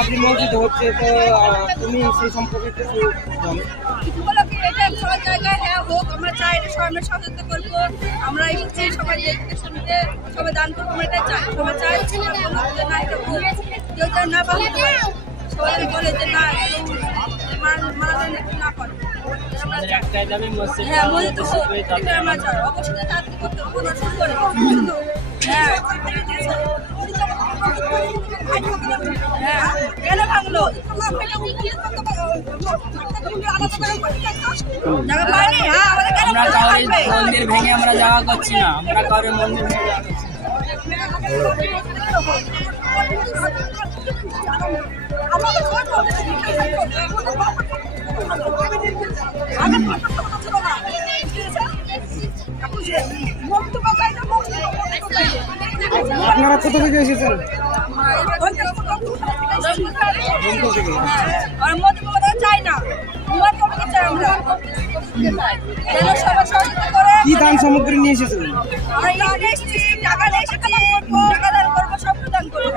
আপনি মসজিদ হচ্ছে তো তুমি সেই সম্পর্কে কিছু জানো? এটা সব জায়গায় হ্যাঁ হোক, আমরা চাই এটা সবাই সচেতন করবো। আমরা এসেছি সবাই দেখতে শুনতে, সবাই দান করবো, আমরা এটা চাই। সবাই চাই না এটা হোক, কেউ যেন না পারে, সবাই বলে যে না মারা না করে। হ্যাঁ মসজিদ হোক, এটা আমরা চাই। অবশ্যই চাকরি করতে প্রদর্শন করে হ্যাঁ কেন ভাঙলো আমরা কাউরের মন্দির ভেঙে আমরা যাওয়া করছি না, আমরা কাউরের মন্দির ভেঙে যাওয়া করছি আপনারা কোথা থেকে এসেছেন? চাই না কি দান সামগ্রী নিয়ে এসেছিলেন? টাকা নিয়ে এসেছি, করবো সব দান করবো।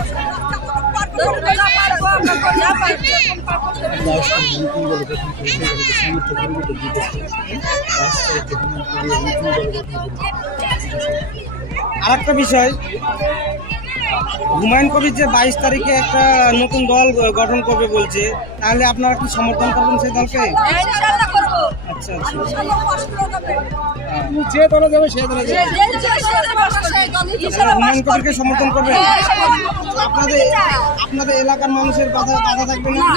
আরেকটা বিষয়, হুমায়ুন কবির যে 22 তারিখে একটা নতুন দল গঠন করবে বলছে, তাহলে আপনারা কি সমর্থন করবেন সেই দলকে? আচ্ছা আচ্ছা, যে দলে যাবে সেই দলে যাবে। হুমায়ুন কবিরকে সমর্থন করবেন? আপনাদের এলাকার মানুষের বাধা থাকবে না?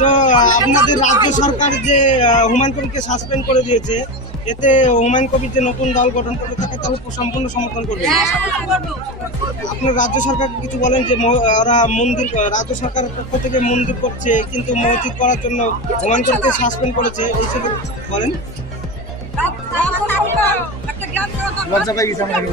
তো আপনাদের রাজ্য সরকার যে হুমায়ুন কবিরকে সাসপেন্ড করে দিয়েছে, এতে হুমায়ুন কবির যে নতুন দল গঠন করবে তাকে তাহলে সম্পূর্ণ সমর্থন করবে? আপনার রাজ্য সরকার কিছু বলেন যে ওরা মন্দির, রাজ্য সরকারের পক্ষ থেকে মন্দির করছে কিন্তু মসজিদ করার জন্য হুমায়ুন কবিরকে সাসপেন্ড করেছে, এইসব বলেন? লজ্জা পাই গেছে আমাদের।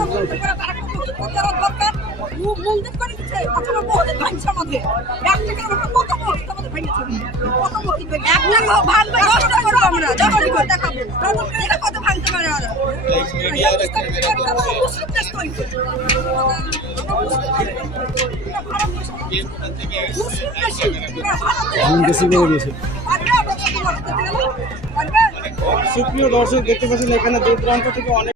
সুপ্রিয় দর্শক, দেখতে পাচ্ছেন এখানে দূর দূরান্ত থেকে অনেক